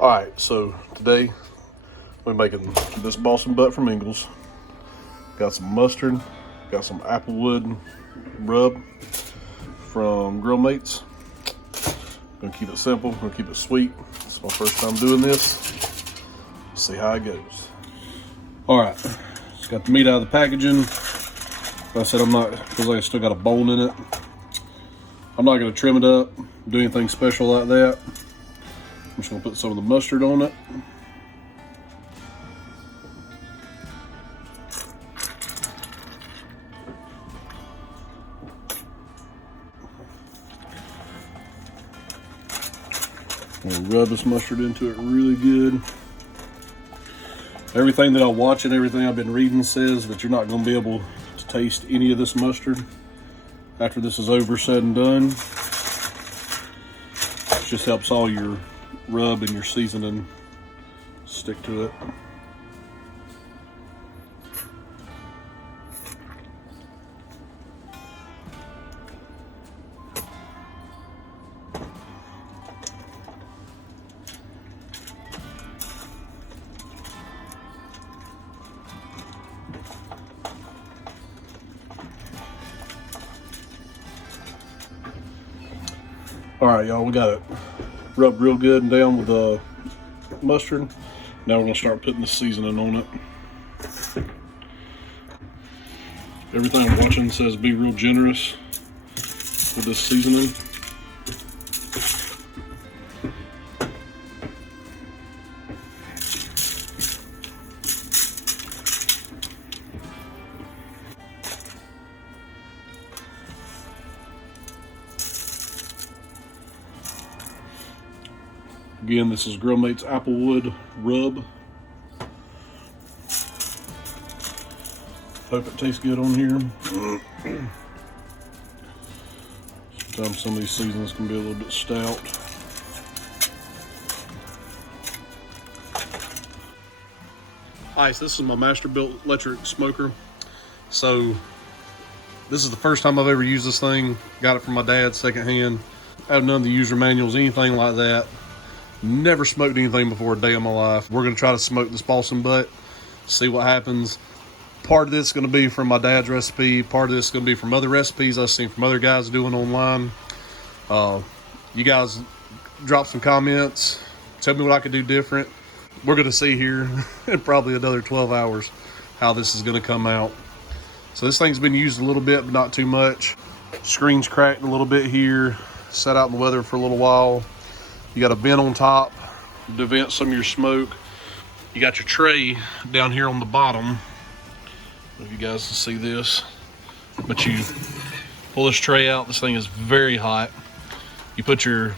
Alright, so today we're making this Boston butt from Ingles. Got some mustard, got some applewood rub from Grill Mates. Gonna keep it simple, gonna keep it sweet. It's my first time doing this. See how it goes. Alright, just got the meat out of the packaging. Like I said, feels like I still got a bone in it. I'm not gonna trim it up, do anything special like that. I'm just gonna put some of the mustard on it. I'm gonna rub this mustard into it really good. Everything that I watch and everything I've been reading says that you're not gonna be able to taste any of this mustard after this is over, said and done. It just helps all your rub and your seasoning stick to it. All right, y'all, we got it rubbed real good and down with the mustard. Now we're gonna start putting the seasoning on it. Everything I'm watching says be real generous with this seasoning. Again, this is Grill Mates Applewood Rub. Hope it tastes good on here. Sometimes some of these seasonings can be a little bit stout. Alright, so this is my Masterbuilt electric smoker. So this is the first time I've ever used this thing. Got it from my dad secondhand. I have none of the user manuals, anything like that. Never smoked anything before a day in my life. We're gonna try to smoke this Boston butt, see what happens. Part of this is gonna be from my dad's recipe. Part of this is gonna be from other recipes I've seen from other guys doing online. You guys drop some comments. Tell me what I could do different. We're gonna see here in probably another 12 hours how this is gonna come out. So this thing's been used a little bit, but not too much. Screen's cracked a little bit here. Sat out in the weather for a little while. You got a vent on top to vent some of your smoke. You got your tray down here on the bottom. I don't know if you guys can see this, but you pull this tray out. This thing is very hot. You put your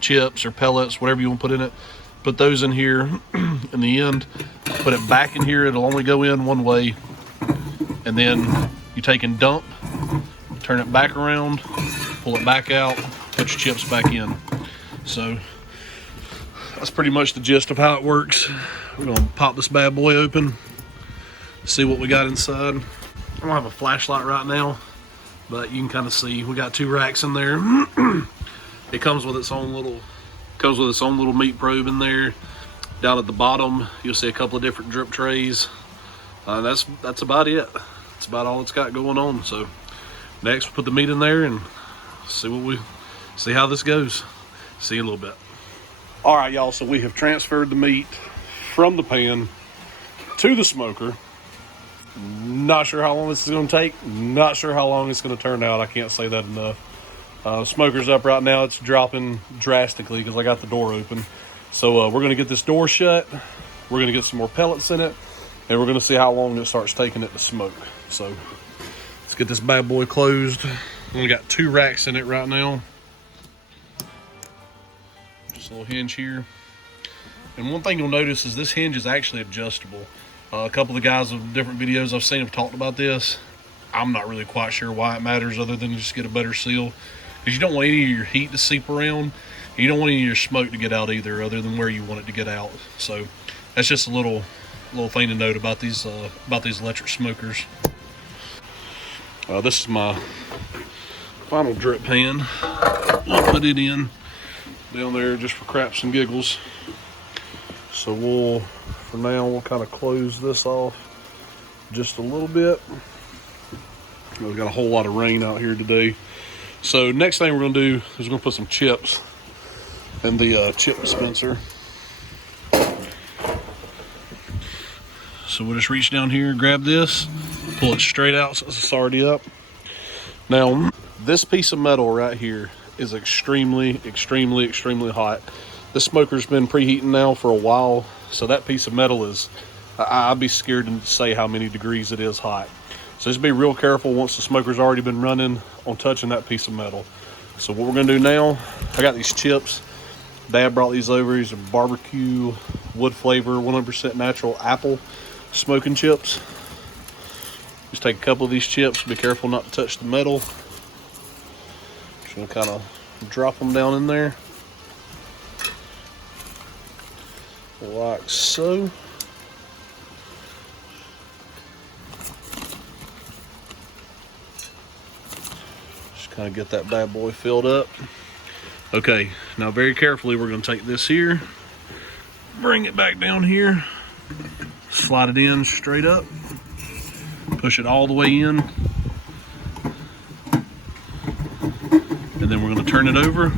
chips or pellets, whatever you want to put in it. Put those in here in the end. Put it back in here. It'll only go in one way. And then you take and dump, turn it back around, pull it back out, put your chips back in. So that's pretty much the gist of how it works. We're gonna pop this bad boy open, see what we got inside. I don't have a flashlight right now, but you can kind of see we got 2 racks in there. It comes with its own little meat probe in there. Down at the bottom, you'll see a couple of different drip trays. That's about it. That's about all it's got going on. So next, we'll put the meat in there and see how this goes. See you in a little bit. All right, y'all, so we have transferred the meat from the pan to the smoker. Not sure how long this is going to take. Not sure how long it's going to turn out. I can't say that enough. Smoker's up right now. It's dropping drastically because I got the door open. So we're going to get this door shut. We're going to get some more pellets in it. And we're going to see how long it starts taking it to smoke. So let's get this bad boy closed. We got 2 racks in it right now. Little hinge here, and one thing you'll notice is this hinge is actually adjustable. A couple of guys of different videos I've seen have talked about this. I'm not really quite sure why it matters, other than just get a better seal, because you don't want any of your heat to seep around, and you don't want any of your smoke to get out either, other than where you want it to get out. So that's just a little thing to note about these electric smokers. This is my final drip pan. I'll put it in. down there just for craps and giggles. So for now, we'll kind of close this off just a little bit. We've got a whole lot of rain out here today. So next thing we're gonna do is we're gonna put some chips in the chip dispenser. So we'll just reach down here, grab this, pull it straight out since it's already up. Now, this piece of metal right here is extremely, extremely, extremely hot. This smoker's been preheating now for a while, so that piece of metal is, I'd be scared to say how many degrees it is hot. So just be real careful once the smoker's already been running on touching that piece of metal. So what we're gonna do now, I got these chips. Dad brought these over. These are barbecue, wood flavor, 100% natural apple smoking chips. Just take a couple of these chips, be careful not to touch the metal. Just gonna kind of drop them down in there. Like so. Just kind of get that bad boy filled up. Okay, now very carefully we're gonna take this here, bring it back down here, slide it in straight up, push it all the way in, and then we're gonna turn it over.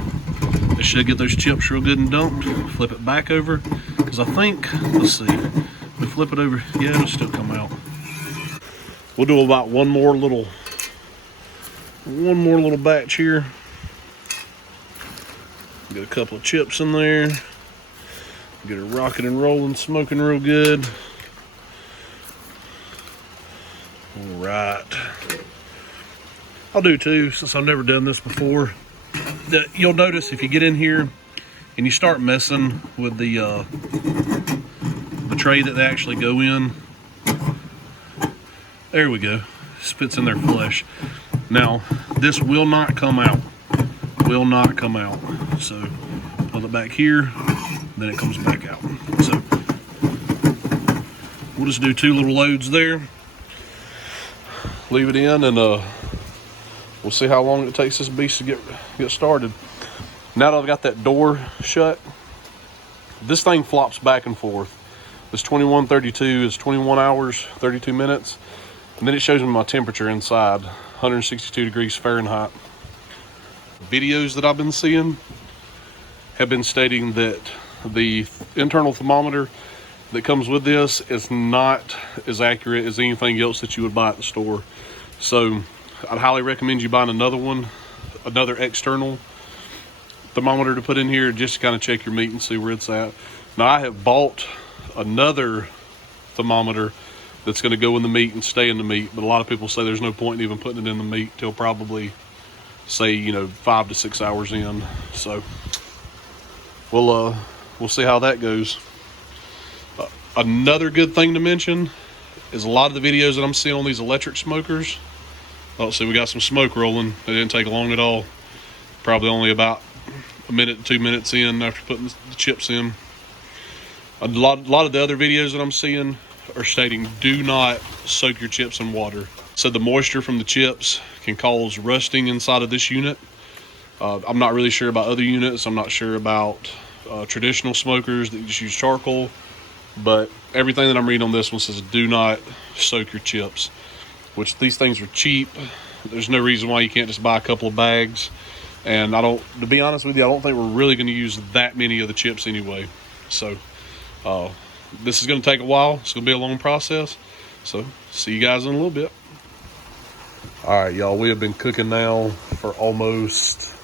It should get those chips real good and dumped. Flip it back over, because I think, let's see, we flip it over, yeah, it'll still come out. We'll do about one more little batch here. Get a couple of chips in there. Get it rocking and rolling, smoking real good. All right. I'll do too, since I've never done this before. You'll notice if you get in here and you start messing with the tray that they actually go in. There we go. Spits in there flush. Now, this will not come out. Will not come out. So, pull it back here, then it comes back out. So, we'll just do 2 little loads there. Leave it in, and we'll see how long it takes this beast to get started. Now that I've got that door shut, this thing flops back and forth. This 2132 is 21 hours, 32 minutes. And then it shows me my temperature inside, 162 degrees Fahrenheit. Videos that I've been seeing have been stating that the internal thermometer that comes with this is not as accurate as anything else that you would buy at the store. So I'd highly recommend you buying another one, another external thermometer to put in here, just to kind of check your meat and see where it's at. Now, I have bought another thermometer that's going to go in the meat and stay in the meat, but a lot of people say there's no point in even putting it in the meat till probably, say, 5 to 6 hours in. So we'll see how that goes. Another good thing to mention is a lot of the videos that I'm seeing on these electric smokers. Oh, see, we got some smoke rolling. It didn't take long at all. Probably only about a minute, 2 minutes in after putting the chips in. A lot of the other videos that I'm seeing are stating do not soak your chips in water. So the moisture from the chips can cause rusting inside of this unit. I'm not really sure about other units. I'm not sure about traditional smokers that just use charcoal. But everything that I'm reading on this one says do not soak your chips, which these things are cheap. There's no reason why you can't just buy a couple of bags. And to be honest with you, I don't think we're really going to use that many of the chips anyway. So this is going to take a while. It's going to be a long process. So see you guys in a little bit. All right, y'all, we have been cooking now for almost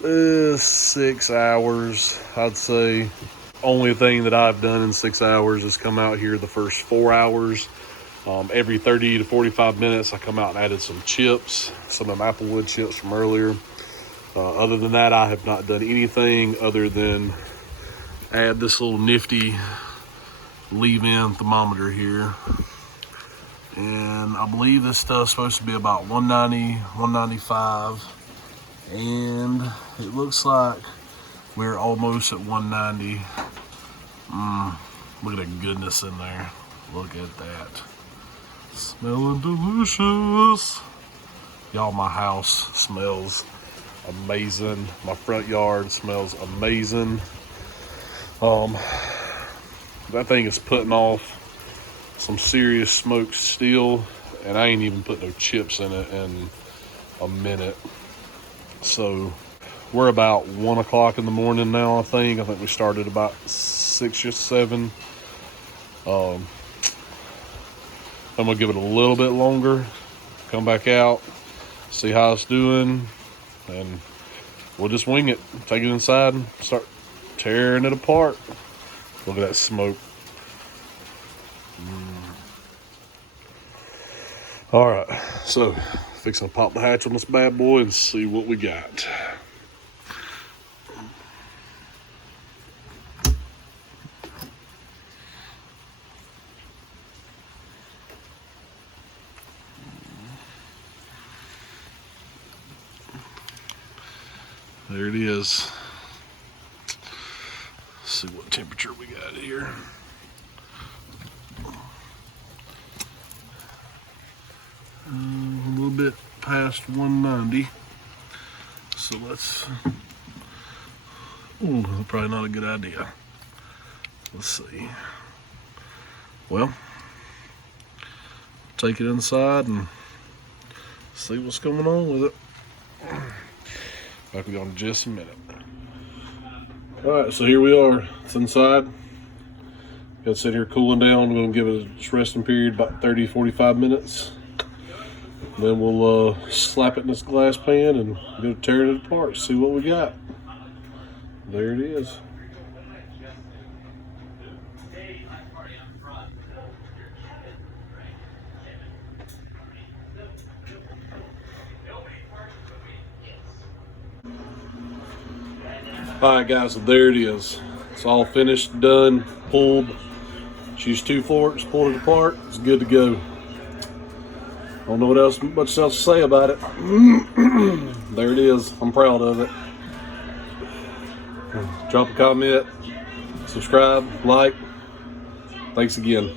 6 hours, I'd say. Only thing that I've done in 6 hours is come out here the first 4 hours. Every 30 to 45 minutes, I come out and added some chips, some of them Applewood chips from earlier. Other than that, I have not done anything other than add this little nifty leave-in thermometer here. And I believe this stuff's supposed to be about 190, 195. And it looks like we're almost at 190. Look at the goodness in there. Look at that. Smelling delicious. Y'all, my house smells amazing. My front yard smells amazing. That thing is putting off some serious smoke still, and I ain't even put no chips in it in a minute. So we're about 1 o'clock in the morning now. I think we started about 6 or 7. I'm gonna give it a little bit longer, come back out, see how it's doing, and we'll just wing it. Take it inside and start tearing it apart. Look at that smoke. All right, so fixing to pop the hatch on this bad boy and see what we got. There it is. Let's see what temperature we got here. A little bit past 190. So let's, probably not a good idea. Let's see. Well, take it inside and see what's going on with it. Back with you in just a minute. Alright, so here we are. It's inside. Got to sit here cooling down. We're going to give it a resting period, about 30-45 minutes. Then we'll slap it in this glass pan and go tearing it apart, see what we got. There it is. Alright guys, so there it is. It's all finished, done, pulled. Just used 2 forks, pulled it apart. It's good to go. I don't know what much else to say about it. There it is. I'm proud of it. Drop a comment, subscribe, like. Thanks again.